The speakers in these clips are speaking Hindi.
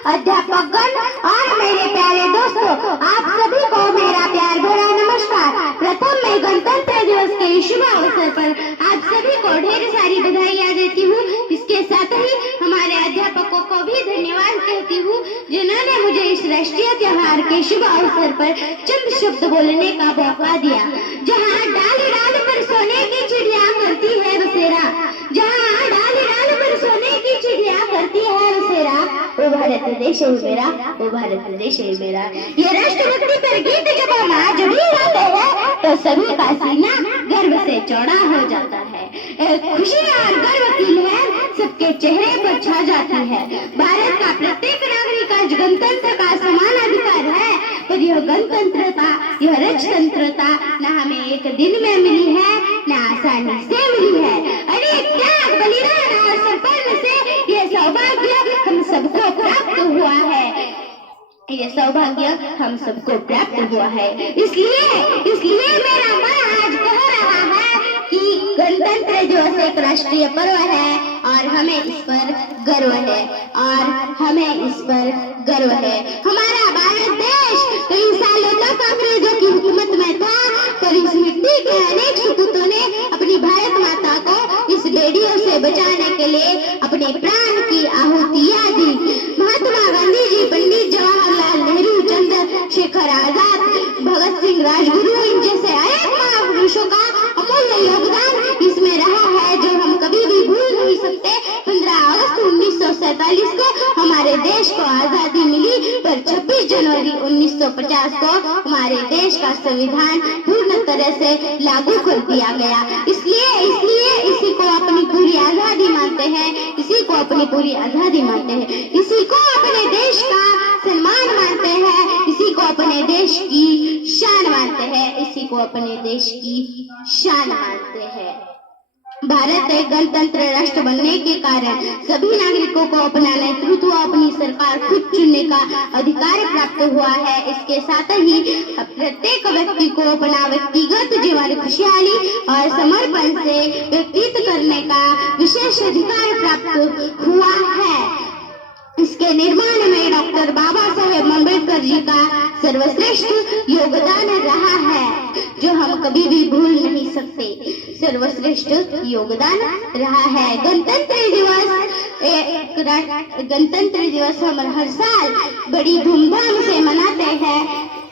अध्यापकगण और मेरे प्यारे दोस्तों, आप सभी को मेरा प्यार भरा नमस्कार। प्रथम मैं गणतंत्र दिवस के शुभ अवसर पर आप सभी को ढेर सारी बधाइयाँ देती हूँ। इसके साथ ही हमारे अध्यापकों को भी धन्यवाद कहती हूँ, जिन्होंने मुझे इस राष्ट्रीय त्योहार के शुभ अवसर पर चंद शब्द बोलने का मौका दिया। जहाँ डाल डाल पर सोने की चिड़िया करती है बसेरा, जहाँ डाल डाल पर सोने की चिड़िया करती है बसेरा, वो भारत देश है मेरा, वो भारत देश है मेरा। ये राष्ट्रभक्ति पर गीत जब हम आज भी गाते हैं तो सभी का सीना गर्व से चौड़ा हो जाता है। खुशी और गर्व की लहर सबके चेहरे पर छा जाती है। भारत का प्रत्येक नागरिक आज गणतंत्र का समान अधिकार है, पर यह गणतंत्रता, यह राजतंत्रता न हमें एक दिन में मिली है, न आसानी से मिली है। अनेक त्याग, बलिदान और समर्पण से यह सौभाग्य हम सबको प्राप्त हुआ है। ये सौभाग्य हम सबको प्राप्त हुआ है। इसलिए मेरा मन आज कह रहा है कि गणतंत्र दिवस एक राष्ट्रीय पर्व है और हमें इस पर गर्व है, हमारा भारत देश कई सालों तक अंग्रेजों की हुकूमत में था, पर इस मिट्टी के अनेक सपूतों ने अपनी भारत माता को इस बेड़ियों से बचाने के लिए अपने प्राण की आहुतियां दी। महात्मा गांधी जी, पंडित जवाहरलाल नेहरू, चंद्रशेखर आजाद, भगत सिंह, राजगुरु, इन जैसे अनेक महापुरुषों का अमूल्य योगदान इसमें रहा है, जो हम कभी भी भूल नहीं सकते। 15 अगस्त 1947 को हमारे देश को आजादी मिली, पर 26 जनवरी 1950 को हमारे देश का संविधान पूर्ण तरह से लागू कर दिया गया। इसलिए इसी को अपनी पूरी आजादी मानते हैं, इसी को अपनी पूरी आजादी मानते हैं, इसी को अपने देश का सम्मान मानते हैं, इसी को अपने देश की शान मानते हैं, इसी को अपने देश की शान मानते हैं। भारत एक गणतंत्र राष्ट्र बनने के कारण सभी नागरिकों को अपना नेतृत्व, अपनी सरकार खुद चुनने का अधिकार प्राप्त हुआ है। इसके साथ ही प्रत्येक व्यक्ति को अपना व्यक्तिगत जीवन खुशहाली और समर्पण से व्यतीत करने का विशेष अधिकार प्राप्त हुआ है। इसके निर्माण में डॉक्टर बाबा साहेब अम्बेडकर जी का सर्वश्रेष्ठ योगदान रहा है, जो हम कभी भी भूल नहीं सकते। सर्वश्रेष्ठ योगदान रहा है। गणतंत्र दिवस हम हर साल बड़ी धूमधाम से मनाते हैं।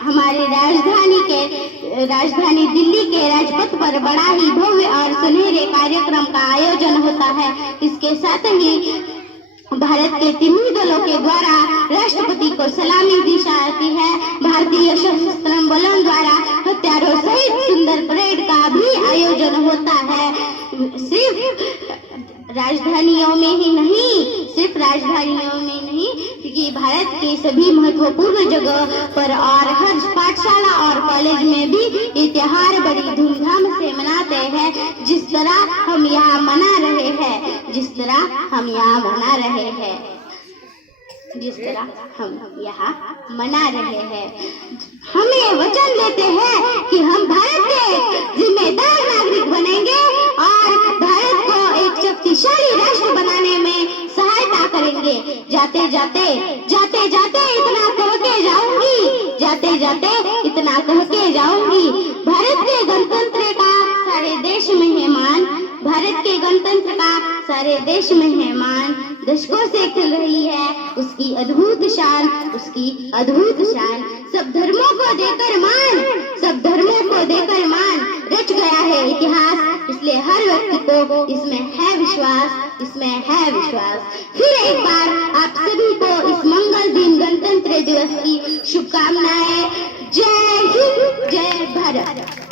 हमारी राजधानी दिल्ली के राजपथ पर बड़ा ही भव्य और सुनहरे कार्यक्रम का आयोजन होता है। इसके साथ ही भारत के तीनों दलों के द्वारा राष्ट्रपति को सलामी दी जाती है। भारतीय सशस्त्र बलों द्वारा हथियारों सहित सुंदर परेड का भी आयोजन होता है। सिर्फ राजधानियों में ही नहीं, क्योंकि भारत के सभी महत्वपूर्ण जगह पर और हर पाठशाला और कॉलेज में भी ये त्योहार बड़ी धूमधाम से मनाते हैं, जिस तरह हम यहाँ मना रहे हैं। हम ये वचन लेते हैं कि हम भारत के जिम्मेदार नागरिक बनेंगे और भारत को एक शक्तिशाली राष्ट्र बनाने में सहायता करेंगे। जाते जाते इतना कह के जाऊंगी, भारत के गणतंत्र का सारे देश में है मान, दशकों से खिल रही है उसकी अद्भुत शान। सब धर्मों को देकर मान रच गया है इतिहास, इसलिए हर व्यक्ति को इसमें है विश्वास। फिर एक बार आप सभी को इस मंगल दिन गणतंत्र दिवस की शुभकामनाएं। जय हिंद, जय भारत।